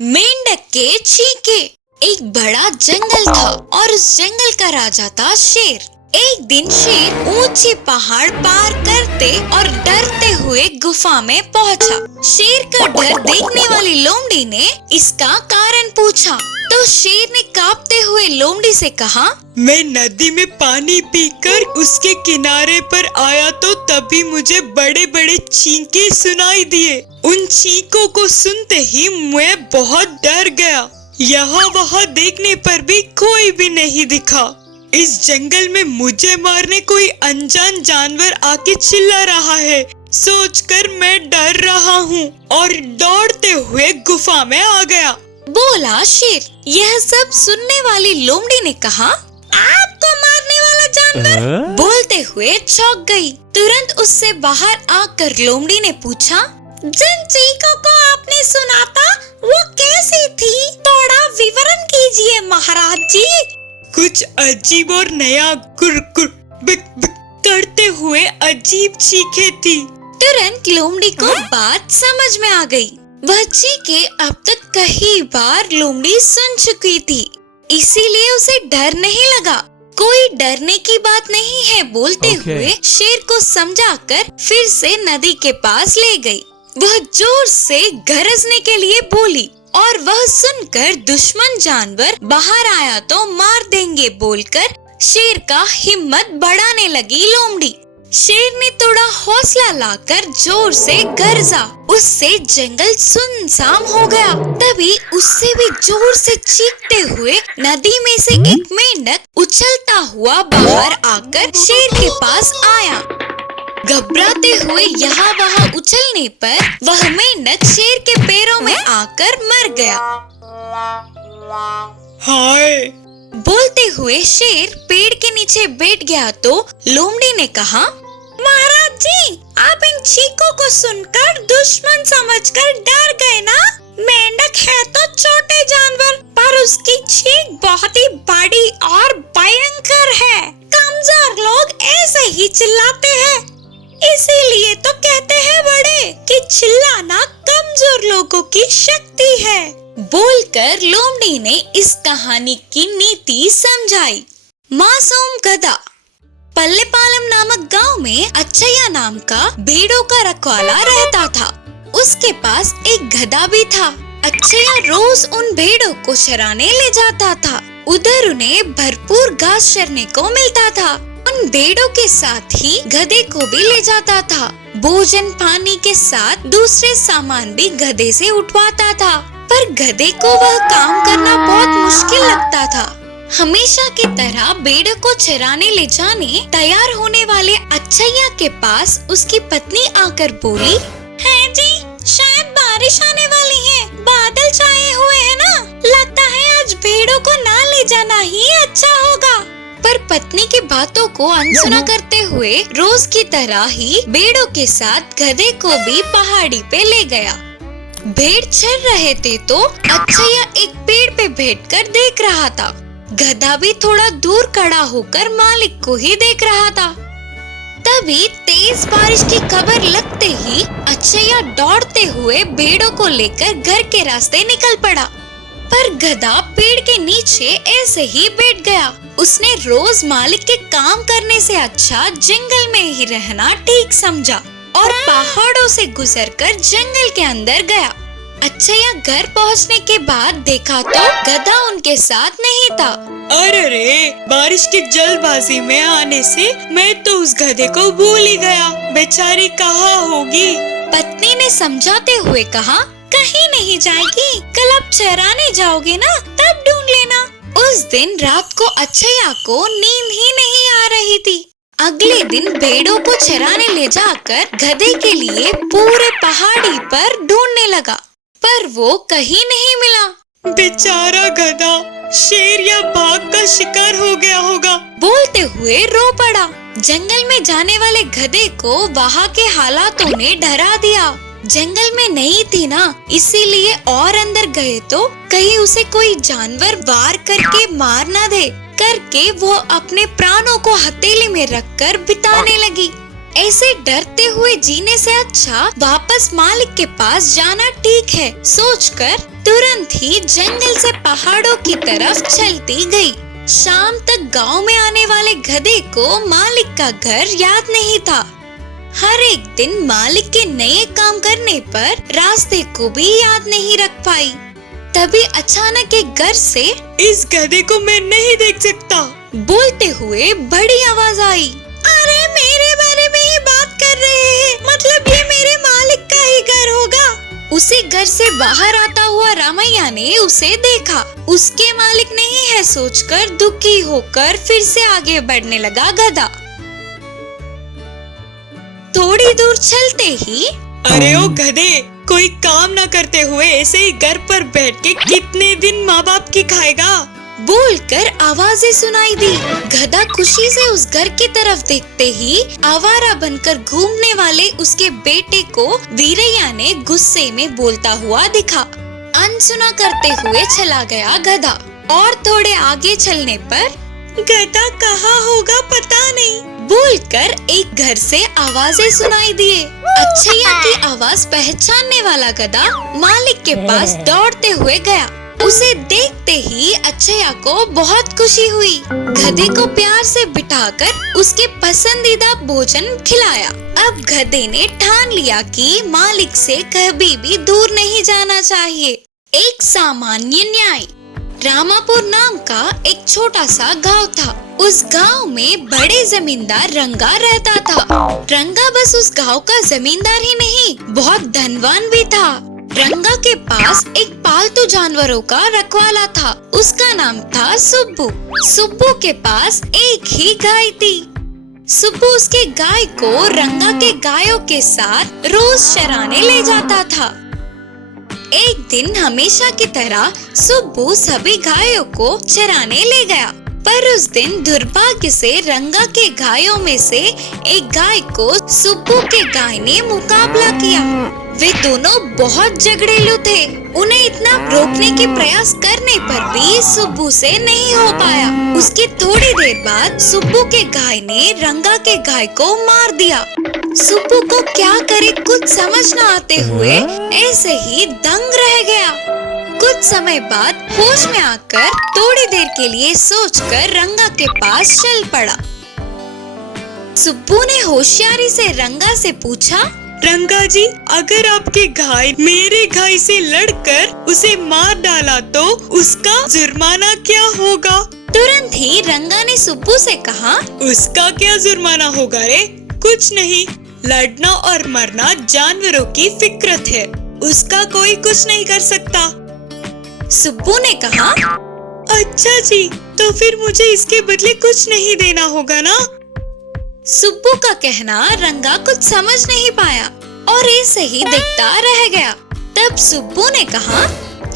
मेंढक के चीखे। एक बड़ा जंगल था और उस जंगल का राजा था शेर। एक दिन शेर ऊंचे पहाड़ पार करते और डरते हुए गुफा में पहुंचा। शेर का डर देखने वाली लोमड़ी ने इसका कारण पूछा तो शेर ने कांपते हुए लोमड़ी से कहा, मैं नदी में पानी पीकर उसके किनारे पर आया तो तभी मुझे बड़े बड़े चींके सुनाई दिए। उन चींकों को सुनते ही मैं बहुत डर गया। यहाँ वहाँ देखने पर भी कोई भी नहीं दिखा। इस जंगल में मुझे मारने कोई अनजान जानवर आके चिल्ला रहा है। सोचकर मैं डर रहा हूँ और दौड़ते हुए गुफा में आ गया, बोला शेर। यह सब सुनने वाली लोमड़ी ने कहा, आपको मारने वाला जानवर? बोलते हुए चौंक गई। तुरंत उससे बाहर आकर लोमड़ी ने पूछा, जिन चीखों को आपने सुना था वो कैसी थी? थोड़ा विवरण कीजिए महाराज जी। कुछ अजीब और नया गुर गुर बिक बिक करते हुए अजीब चीखे थी। तुरंत लोमड़ी को बात समझ में आ गई। वह चीखे अब तक कई बार लोमड़ी सुन चुकी थी, इसीलिए उसे डर नहीं लगा। कोई डरने की बात नहीं है बोलते हुए शेर को समझाकर फिर से नदी के पास ले गई। वह जोर से गरजने के लिए बोली और वह सुनकर दुश्मन जानवर बाहर आया तो मार देंगे बोलकर शेर का हिम्मत बढ़ाने लगी लोमड़ी। शेर ने थोड़ा हौसला लाकर जोर से गरजा। उससे जंगल सुनसान हो गया। तभी उससे भी जोर से चीखते हुए नदी में से एक मेंढक उछलता हुआ बाहर आकर शेर के पास आया। घबराते हुए यहाँ वहाँ उछलने पर वह मेंढक शेर के पैरों में आकर मर गया। हाय! बोलते हुए शेर पेड़ के नीचे बैठ गया तो लोमड़ी ने कहा, महाराज जी, आप इन चीखों को सुनकर दुश्मन समझकर डर गए ना? मेंढक है तो छोटे जानवर, पर उसकी चीख बहुत ही बड़ी और भयंकर है। कमजोर लोग ऐसे ही चिल्लाते हैं, इसीलिए तो कहते हैं बड़े कि चिल्लाना कमजोर लोगों की शक्ति है। बोलकर लोमड़ी ने इस कहानी की नीति समझाई। मासूम गधा। पल्लेपालम नामक गांव में अच्छैया नाम का भेड़ों का रखवाला रहता था। उसके पास एक गधा भी था। अच्छैया रोज उन भेड़ों को चराने ले जाता था। उधर उन्हें भरपूर घास चरने को मिलता था। उन भेड़ों के साथ ही गधे को भी ले जाता था। भोजन पानी के साथ दूसरे सामान भी गधे से उठवाता था, पर गधे को वह काम करना बहुत मुश्किल लगता था। हमेशा की तरह भेड़ों को चराने ले जाने तैयार होने वाले अच्छैया के पास उसकी पत्नी आकर बोली, है जी, शायद बारिश आने वाली है। बादल छाए हुए हैं ना, लगता है आज भेड़ों को ना ले जाना ही अच्छा होगा। पर पत्नी की बातों को अनसुना करते हुए रोज की तरह ही भेड़ों के साथ गधे को भी पहाड़ी पे ले गया। भेड़ चर रहे थे तो अच्छैया एक पेड़ पे बैठकर देख रहा था। गधा भी थोड़ा दूर खड़ा होकर मालिक को ही देख रहा था। तभी तेज बारिश की खबर लगते ही अच्छैया दौड़ते हुए भेड़ों को लेकर घर के रास्ते निकल पड़ा। पर गधा पेड़ के नीचे ऐसे ही बैठ गया। उसने रोज मालिक के काम करने से अच्छा जंगल में ही रहना ठीक समझा और पहाड़ों से गुजरकर जंगल के अंदर गया। अच्छैया घर पहुंचने के बाद देखा तो गधा उनके साथ नहीं था। अरे रे, बारिश की जल्दबाजी में आने से मैं तो उस गधे को भूल ही गया। बेचारी कहाँ होगी? पत्नी ने समझाते हुए कहा, कहीं नहीं जाएगी, कल आप चराने जाओगे ना, तब ढूंढ लेना। उस दिन रात को अच्छैया को नींद ही नहीं आ रही थी। अगले दिन भेड़ों को चराने ले जाकर गधे के लिए पूरे पहाड़ी पर ढूंढने लगा, पर वो कहीं नहीं मिला। बेचारा गधा शेर या बाघ का शिकार हो गया होगा, बोलते हुए रो पड़ा। जंगल में जाने वाले गधे को वहाँ के हालातों ने डरा दिया। जंगल में नहीं थी ना, इसीलिए और अंदर गए तो कहीं उसे कोई जानवर वार करके मार न दे करके वो अपने प्राणों को हथेली में रखकर बिताने लगी। ऐसे डरते हुए जीने से अच्छा वापस मालिक के पास जाना ठीक है सोचकर तुरंत ही जंगल से पहाड़ों की तरफ चलती गई। शाम तक गांव में आने वाले गधे को मालिक का घर याद नहीं था। हर एक दिन मालिक के नए काम करने पर रास्ते को भी याद नहीं रख पाई। तभी अचानक एक घर से इस गधे को मैं नहीं देख सकता बोलते हुए बड़ी आवाज आई। अरे मेरे बारे में ही बात कर रहे हैं, मतलब ये मेरे मालिक का ही घर होगा। उसी घर से बाहर आता हुआ रामैया ने उसे देखा। उसके मालिक नहीं है सोचकर दुखी होकर फिर से आगे बढ़ने लगा गधा। थोड़ी दूर चलते ही अरे ओ गधे, कोई काम ना करते हुए ऐसे ही घर पर बैठ के कितने दिन माँ बाप की खाएगा बोलकर आवाजें सुनाई दी। गधा खुशी से उस घर की तरफ देखते ही आवारा बनकर घूमने वाले उसके बेटे को वीरैया ने गुस्से में बोलता हुआ दिखा। अनसुना करते हुए चला गया गधा और थोड़े आगे चलने पर गधा कहाँ होगा पता नहीं बोलकर एक घर से आवाजें सुनाई दिए। अच्छैया की आवाज पहचानने वाला गधा मालिक के पास दौड़ते हुए गया। उसे देखते ही अच्छैया को बहुत खुशी हुई। गधे को प्यार से बिठाकर उसके पसंदीदा भोजन खिलाया। अब गधे ने ठान लिया कि मालिक से कभी भी दूर नहीं जाना चाहिए। एक सामान्य न्याय। रामापुर नाम का एक छोटा सा गांव था। उस गांव में बड़े जमींदार रंगा रहता था। रंगा बस उस गांव का जमींदार ही नहीं, बहुत धनवान भी था। रंगा के पास एक पालतू जानवरों का रखवाला था। उसका नाम था सुब्बू। सुब्बू के पास एक ही गाय थी। सुब्बू उसके गाय को रंगा के गायों के साथ रोज चराने ले जाता था। एक दिन हमेशा की तरह सुब्बू सभी गायों को चराने ले गया, पर उस दिन दुर्भाग्य से रंगा के गायों में से एक गाय को सुब्बू के गाय ने मुकाबला किया। वे दोनों बहुत झगड़ेलू थे। उन्हें इतना रोकने के प्रयास करने पर भी सुब्बू से नहीं हो पाया। उसके थोड़ी देर बाद सुब्बू के गाय ने रंगा के गाय को मार दिया। सुब्बू को क्या करे कुछ समझ न आते हुए ऐसे ही दंग रह गया। कुछ समय बाद होश में आकर थोड़ी देर के लिए सोचकर रंगा के पास चल पड़ा। सुब्बू ने होशियारी से रंगा से पूछा, रंगा जी, अगर आपकी गाय मेरे गाय से लड़कर उसे मार डाला तो उसका जुर्माना क्या होगा? तुरंत ही रंगा ने सुब्बू से कहा, उसका क्या जुर्माना होगा रे? कुछ नहीं, लड़ना और मरना जानवरों की फितरत है, उसका कोई कुछ नहीं कर सकता। सुब्बू ने कहा, अच्छा जी, तो फिर मुझे इसके बदले कुछ नहीं देना होगा ना? सुब्बू का कहना रंगा कुछ समझ नहीं पाया और ऐसे ही देखता रह गया। तब सुब्बू ने कहा,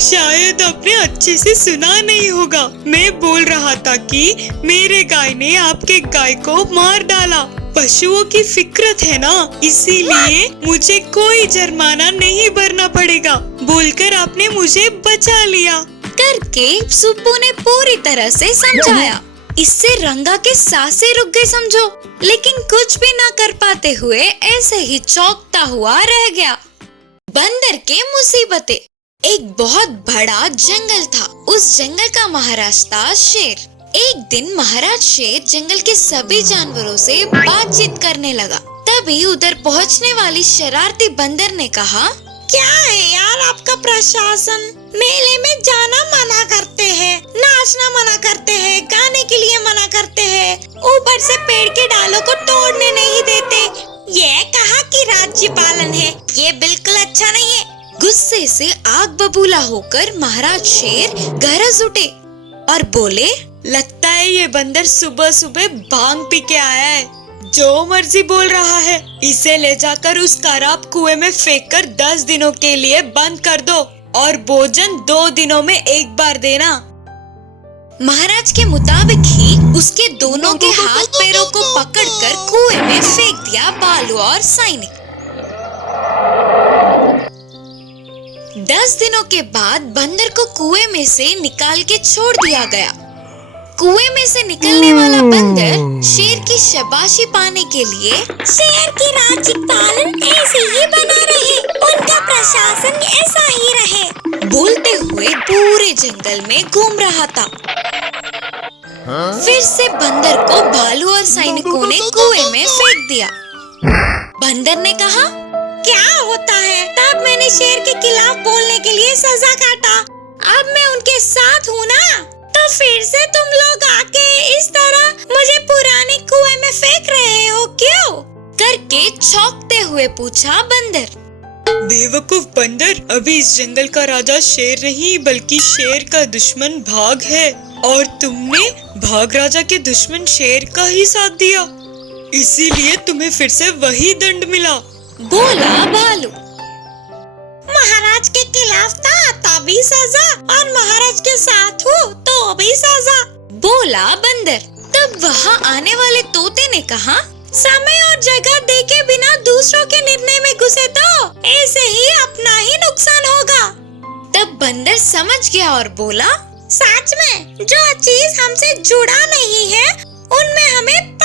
शायद आपने अच्छे से सुना नहीं होगा। मैं बोल रहा था कि मेरे गाय ने आपके गाय को मार डाला। पशुओं की फितरत है ना, इसीलिए मुझे कोई जुर्माना नहीं भरना पड़ेगा बोलकर आपने मुझे बचा लिया करके सुब्बू ने पूरी तरह से समझाया। इससे रंगा के सांसें रुक गई समझो, लेकिन कुछ भी ना कर पाते हुए ऐसे ही चौंकता हुआ रह गया। बंदर के मुसीबतें। एक बहुत बड़ा जंगल था। उस जंगल का महाराज था शेर। एक दिन महाराज शेर जंगल के सभी जानवरों से बातचीत करने लगा। तभी उधर पहुंचने वाली शरारती बंदर ने कहा, क्या है यार आपका प्रशासन? मेले में जाना मना करते हैं, नाचना मना करते हैं, गाने के लिए मना करते हैं, ऊपर से पेड़ के डालों को तोड़ने नहीं देते। ये कहाँ की राज्य पालन है? ये बिल्कुल अच्छा नहीं है। गुस्से से आग बबूला होकर महाराज शेर गरज उठे और बोले, लगता है ये बंदर सुबह सुबह भांग पी के आया है, जो मर्जी बोल रहा है। इसे ले जाकर उस खराब कुएं में फेंककर 10 दिनों के लिए बंद कर दो और भोजन 2 दिनों में एक बार देना। महाराज के मुताबिक ही उसके दोनों के हाथ पैरों को पकड़कर कुएं में फेंक दिया बालू और सैनिक। 10 दिनों के बाद बंदर को कुएं में से निकाल के छोड़ दिया गया। कुएं में से निकलने वाला बंदर शेर की शाबाशी पाने के लिए शेर की राज्य पालन ऐसे ही बना रहे, उनका प्रशासन ऐसा ही रहे, बोलते हुए पूरे जंगल में घूम रहा था। फिर से बंदर को भालू और सैनिकों ने कुएं में फेंक दिया। बंदर ने कहा, क्या होता है? तब मैंने शेर के खिलाफ बोलने के लिए सजा काटा, अब मैं उनके साथ हूँ ना, तो फिर से तुम लोग आके इस तरह मुझे पुराने कुएं में फेंक रहे हो क्यों? करके चौंकते हुए पूछा बंदर। बेवकूफ बंदर, अभी इस जंगल का राजा शेर नहीं बल्कि शेर का दुश्मन भाग है, और तुमने भाग राजा के दुश्मन शेर का ही साथ दिया, इसीलिए तुम्हें फिर से वही दंड मिला, बोला भालू। महाराज के खिलाफ था तभी सजा, और महाराज के साथ हूँ तो भी सजा, बोला बंदर। तब वहाँ आने वाले तोते ने कहा, समय और जगह देखे बिना दूसरों के निर्णय में घुसे तो ऐसे ही अपना ही नुकसान होगा। तब बंदर समझ गया और बोला, सच में जो चीज हमसे जुड़ा नहीं है उनमें हमें